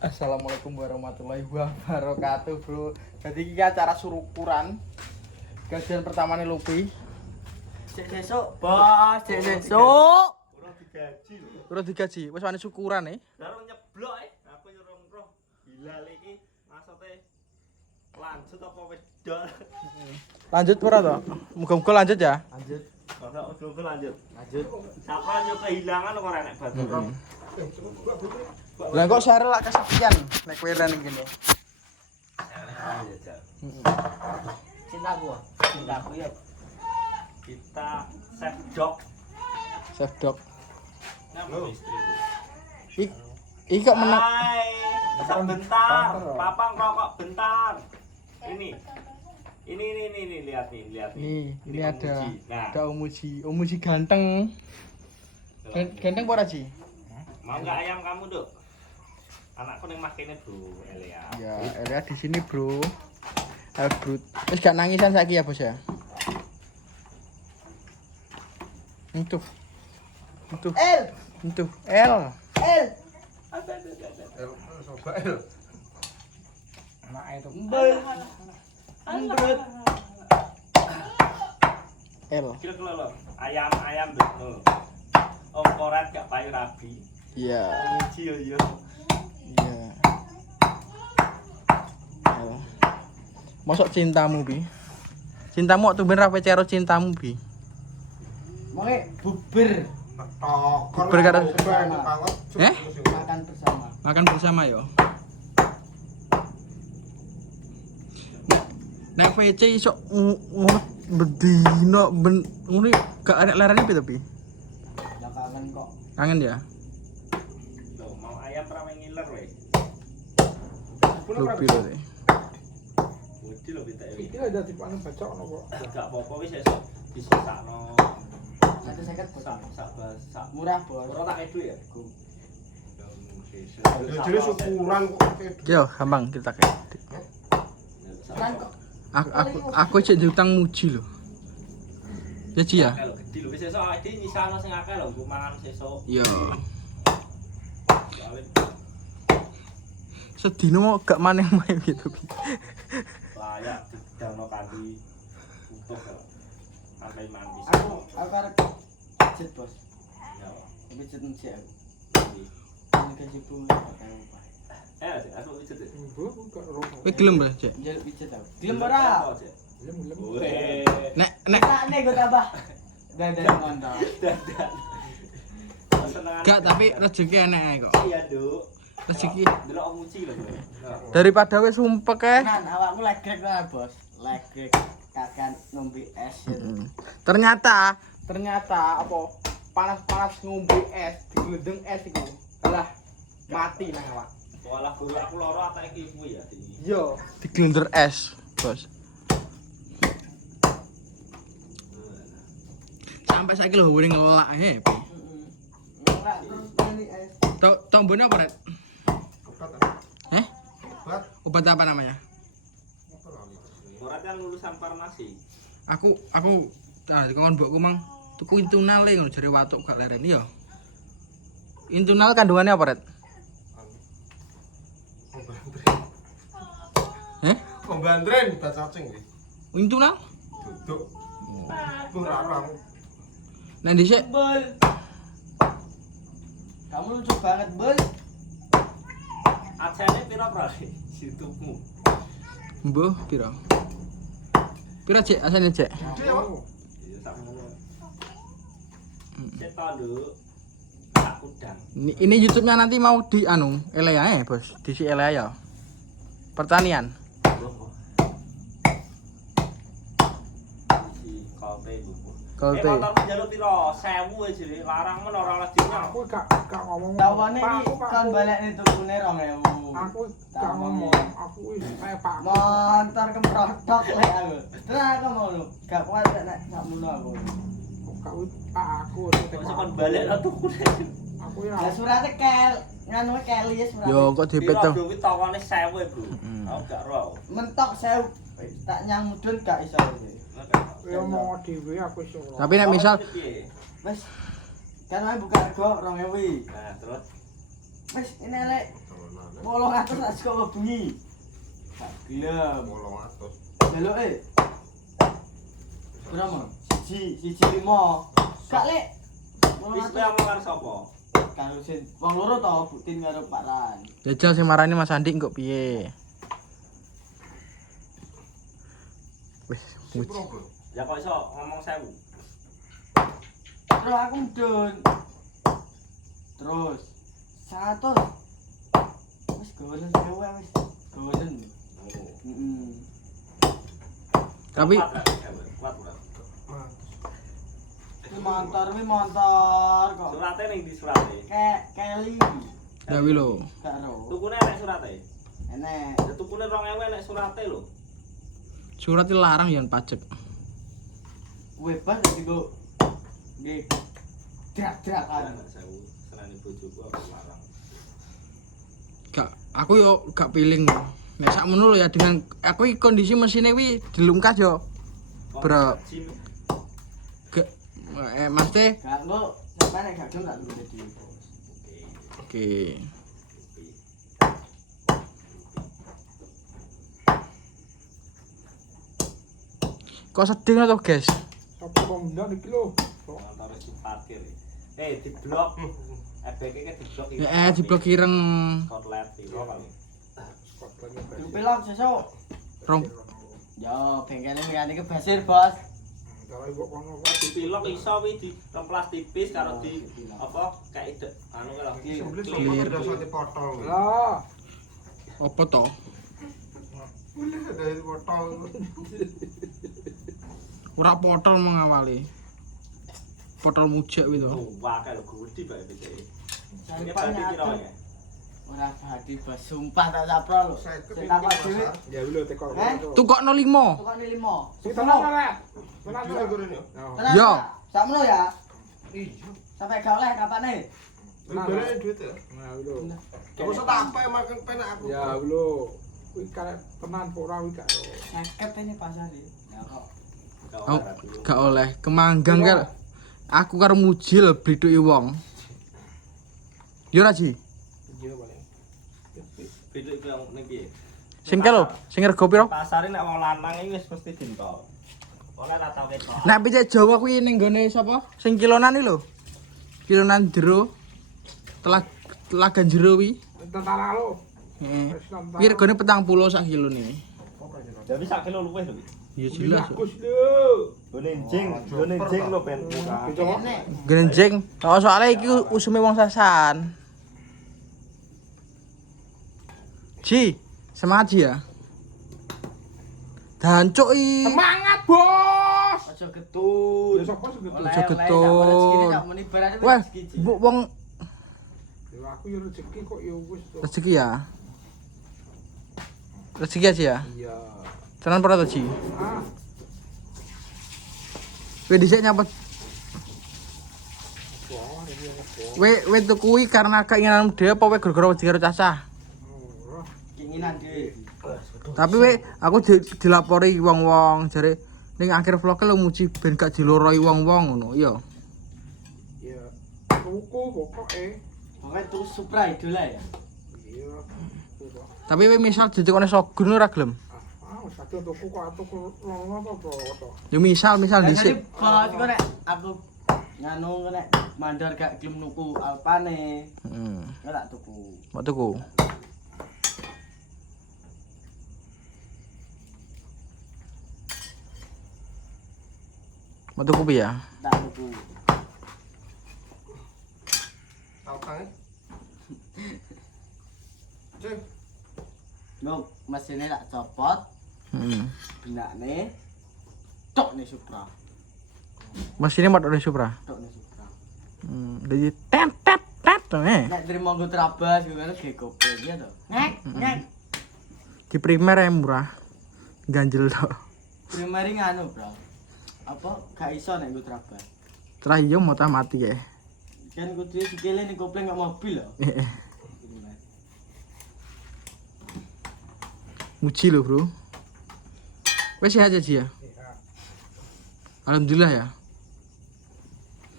Assalamualaikum warahmatullahi wabarakatuh, bro. Jadi ini acara syukuran gajian pertama nih Lupi. Cek sesuk, bos, cek sesuk. Urung digaji, wis wani syukuran nih. Baru nyeblok aku nyurung roh. Gila iki maksude lanjut apa wis dol. Lanjut ora to? Muga-muga lanjut ya. Lanjut. Muga-muga lanjut. Lanjut. Siapa yo kehilangan kok ora nek batur. Lah kok share lah kesepian nek kowe rene ngene. Cintaku ya. Kita chef dog. Chef dog. Nama istri. Iki kok menang. Hai, sebentar. Papang rokok bentar. Ini lihat nih. Ini ada Umuji. Nah, ada Umuji ganteng. Ganteng apa ora, Ji? mau nggak ayam kamu, Dok? Anakku yang makinnya, Bro, Elia. Ya, Elia di sini, Bro. Bro. Wis gak nangisan saiki ya, Bos ya. Entuh. El. Coba El. Anak itu. Embrut. L. Kira kelolo. Ayam, Dok. Om korat gak payu rabi. Iya. Umuji yo. Iya. L. Mosok cintamu, Bi. Cintamu tuh bener apa cero cintamu, Bi? Mulai buber Berkata- Eh? makan bersama. Makan bersama yo. Nek VC iso ngono bedino ngono gak ada larane pi tapi. Ya kangen kok. Kangen ya? Loh, mau ayam ramai ngiler we. Lupi lho deh. Budi lho kita Iki ini. ada tipe anu baca ono kok. Gak apa-apa wis esuk bisa sakno. 150 bos. Sak. Murah bos. Ora tak edu ya. Jadi syukuran kok. Yo, gampang kita kayak. Kan kok Aku cek diutang muji lho. Ya Ci ya? Gede lho wis esuk awake dhewe nyisano sing akeh lho engko mangan sesuk. Iya. Soale Sedino mau gak maneh-maneh gitu. Bi. layak didangno kanthi utuh lho. Sampai mangan bisa. aku arep pijet bos. Ya. Pijet njek aku. Jadi, Ini gaji bunga pakai apa? aku pijet. Bu, gak ro. Kowe gelem ba, Cek? Njaluk pijet aku. Gelem ora? Lem. Weh. Nek Nek gue tambah. Dadan mantap. Dadan. Senengan. gak tapi rezeki enek ae kok. Iya, Duk. Rezeki Delok muci lho. daripada wis sumpek ae. Nan awakmu legrek lah bos. Legrek kakan ngombe es. Ternyata apa panas ngombe es diglendeng es iku lah mati nang awak. Walah guru aku loro atake kipu ya. Yo diglender es, Bos. Sampai saiki lho wering ngelak ae. Enggak terus ini es. Tombone apa, Red? Obat. Eh? Obat. Obat apa namanya? Ora kan lulusan farmasi. Aku dikon mbokku mang tuku intunal e ngono jare watuk gak leren yo. Intunal kandungannya apa, Red? Eh? Pembantren obat cacing iki. Intunal? Duduk. Ku ora aku. Nah dhisik Bol. Kamu lucu banget, Bol. Acene pira pra? Situmu. mbuh pira? Pira, Cek? Asane, Cek? Gede kok. Iya sak ngono. Cek Duk. Tak udang. Ini YouTube-nya nanti mau di Elea ya, Bos. Di si Elea ya. Pertanian. Si kolte Bu. Kolte. Motor njaluk pira? 1000 ae jere larang men ora oleh dinyok. Aku gak ngomong. Tawane Pak, iki aku, Pak. kan balekne tukune 2000. Aku gak ngomong. Aku wis kayak Pak. Montor kemprotok lek aku. Terus aku mau lu, gak kuat nek sakmono aku. Gak wis Pak aku. Kok kon balik lo tuku. Aku ya. Lah surate kel, nganu keli ya surat. Yo kok dipet Pira to. kuwi tawane 1000 Bro. Aku gak ro. Mentok saya tak nyang mudun gak iso. Ya mau dhewe aku iso. Tapi nek misal Wes kan wae buka rego 2000. Nah, terus Wes ini lek 8.000 200 tak cukup bengi. Tak gelem. 800. Delok berapa? Siji 5. Gak lek. Wis kowe omong karo sapa? Karo sing wong loro to Butin karo Pak Ran. Jajal sing marani Mas Andi kok piye? Wis, muji. Ya kok iso ngomong 1000. Terus aku mudun. Terus 100. Wis golen sewe wis. Golen. Oh. Tapi kuat ora? Montor kok. Surate ning di surate. Kelly. ya wi lho. Gak ro. Tukune enek surate. Enek. Ya tukune 2000 enek surate lho. Surat dilarang yen pajak. Bebas digo. Nggih. Drak-drak kan. Enek 1000 senane bojoku aku larang. Gak, aku yo gak piling. Nek sakmono lho ya dengan aku iki kondisi mesine wi dilungkas yo. Bro. Gak Mas Teh. Gak engko sampeyan nek gak gelem tak nggo dadi. Oke. Kok sedih to, guys? Sapa pemendang iki lho. Motor wis diparkir. Di blok. Ebeke ke di blok iki. Di blok ireng Outlet piro kali. Dipelok sesuk. rong Yo, bengkele mriyane ke Basir, Bos. Cara iku kono kok Dipilok iso wi di remplas tipis karo di apa kayak anu karo Clear. lah. apa to? Ora potol mengawali. Potol mujak kuwi to. wah kayak gudi bae BCE. Ini Ini berarti piro ya? Ora badi, Bos. Sumpah tak sapro lho. Sing takok dhewe. Ya lho teko. Tukokno 5. Tukokne 5. Sing tenan ora. Tenan ora. Tenang. Yo. Sakmono ya. Sampai gak oleh kapane. Nah lho. Terus Ya lho. Kuwi karek tenan kok ora wi gak ro. ngekep ini pasare. Ya kok. Gak oleh kemanggang kan. Aku karo mujil blithuki wong. Yo ra Ji. Iya paling. Beda iku yang ning piye? Sing ke lho, sing rego piro? Pasare nek wong lanang iki wis mesti dintol. Oleh ra tau ketok. Nek picek Jawa kuwi ning gone sapa? Sing kilonan iki lho. Kilonan jero. Telaga jero wi. Tentara lho. Heeh. Kuwi regane 40 sak kilone. Jadi sak kilo luwih lho. Ya jelas. Bagus lho. Gone jing lho ben murah. Enek. Grenjeng. Oh, soalnya iki usume wong Sasan. Ji, semangat Ji ya. Dancuk i. Semangat, Bos. Aja getun. Ya sapa sing gitu. Aja getun. Wah, wong Ya aku yo rezeki kok ya wis to. rezeki ya. Rezeki aja ya. Iya. Tenan pernah to Ji. Ah, We dhisik nyapa. wah ini apa? We tuku karena keinginan dhewe apa we gara-gara wedi karo cacah. Ora. Keinginan dhewe. Tapi we aku dilapori wong-wong jare ning akhir vlog lu muji ben gak diloroi wong-wong ngono. Iya. Ya. Tuku pokoke. Pokoke tuku Supra idola ya. Iya. Tapi we misal ditukone Shogun ora gelem. Wis kadung tuku kok tuku ngono apa to. Ya misal dhisik. Bos kok nek aku nganu nek mandor gak gelem nuku Alpane. Heeh. Kok tak tuku. Mau tuku. Mau tuku piye ya? Tak tuku. Nuk mesinnya tak copot, Heeh. benakne tok nih Supra. Mesine modal Supra. Tok nih Supra. Jadi tet tet tet to Nek terima nggo trabas ngono ge goblok ya to. Ngek. Di primer ya murah. Ganjel to. Primary nganu, Bro. Apa gak iso nek nggo trabas. Terus yo motah mati ya. Kan kudu sikile ning kopling gak mobil lho. Muji lo bro. Wes sehat aja ya. Alhamdulillah ya.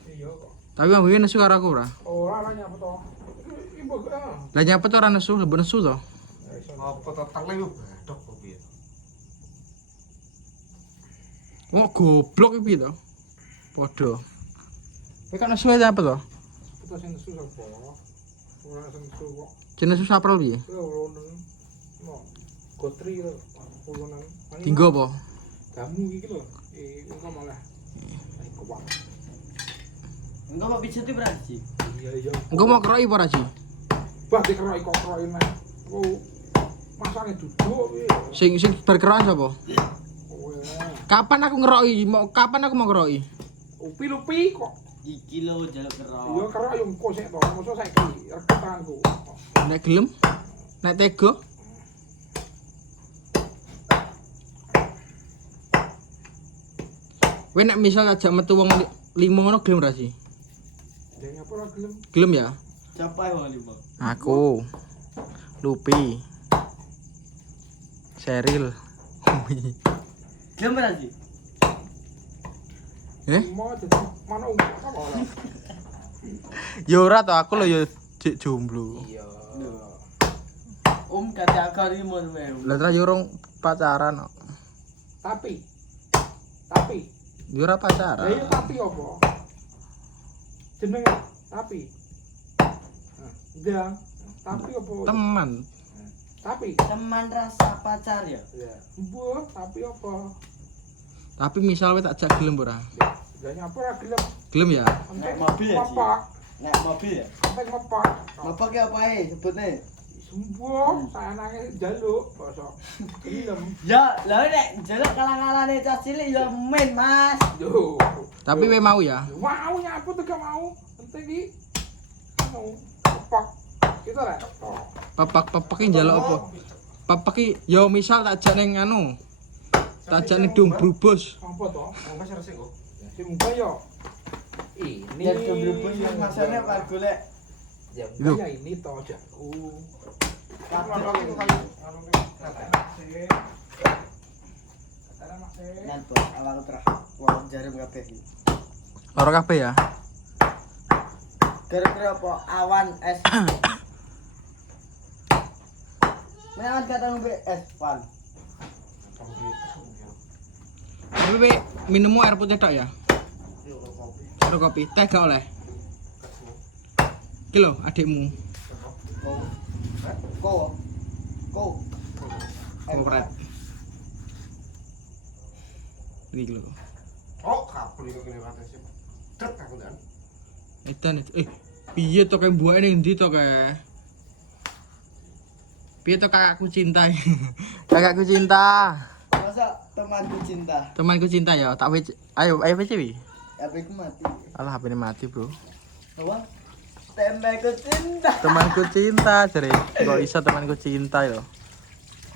Iya kok. Tapi ambune nesu karo aku ora. Ora nyapa to. Ibu Lah nyapa to ora nesu, lebo nesu to. Apa tetangnya yo badok kok piye. Oh goblok iki to. Padha. Kowe kan suwe ta apa to? Kita sing nesu sapa? Ora sing nesu kok. Jenis susah april piye? Yo no. Gotri lho. Ulunan. Tinggo apa? Jamu iki lho. Engko malah. Engko wae. Enggak mau pijet itu berarti. Iya. Engko mau keroki apa ora, Ji? Bah dikeroki kok keroki nek. Oh. Masane duduk piye. Sing berkerokan sapa? Kowe. Kapan aku ngeroki? Kapan aku mau ngeroki? Upi-upi kok. Iki lho jaluk kerok. Iya kerok yo engko sik to. Mosok saiki reketanku. Nek gelem? Nek tega? Kowe nek misal ajak metu wong 5 ngono gelem ra, Ji? Ya ngapa ora gelem? Gelem ya? Siapa yang mau lima? Aku. Lupi. Seril. Gelem berarti. Mau jadi mana umur apa ora? Ya ora to, aku lho ya jek jomblo. Iya. Kata kau lima tuh. Lah terus yo urung pacaran kok. Tapi Yo ora ya pacaran. iya tapi apa? Jenenge tapi. Enggak. Tapi apa? Teman. Tapi. Teman rasa pacar ya. Ya. Bu, tapi apa? Tapi misal kowe tak jak gelem ora? Ya nyapa ora gelem. Gelem ya? Naik mobil ya, Ci? Apa? Naik mobil ya. Sampai ngepak. Apa ki apa sebutnya? Sembuh, saya nangis jaluk, bosok. Gelem. Ya, lah nek jaluk kalang-kalane cah cilik ya main, Mas. Yo. Tapi kowe mau ya? Mau nyapu tuh gak mau. Penting iki. Mau ngepak. Kita lah. Papak iki njaluk apa? Papak iki yo misal tak jak ning anu. Tak jak ning Dom Brubus. Apa toh? Mau Mas resik kok. Si muka yo. Ini. Ya kebrubus yang masane Pak golek. Ya Loh. muka ya ini toh jaku. Nanti awak terah. Wong jarum kabeh iki. Ora kabeh ya? Kira-kira apa awan es. Menawan kata ngombe es, Pan. Tapi kowe minummu air putih tok ya? Karo kopi, teh gak oleh. Iki lho adikmu, Ko. kopret. Iki lho. Oh, kabel itu kene kate sih. Tet aku dan. Edan piye to kae mbuake ning ndi to kae? Piye to kakakku cinta? Kakakku cinta. Masa temanku cinta. Temanku cinta ya, tak WC. Ayo WC wi. HP ku mati. Alah HP-ne mati, Bro. Apa? Temanku cinta. Temanku cinta, jare. Kok iso temanku cinta yo.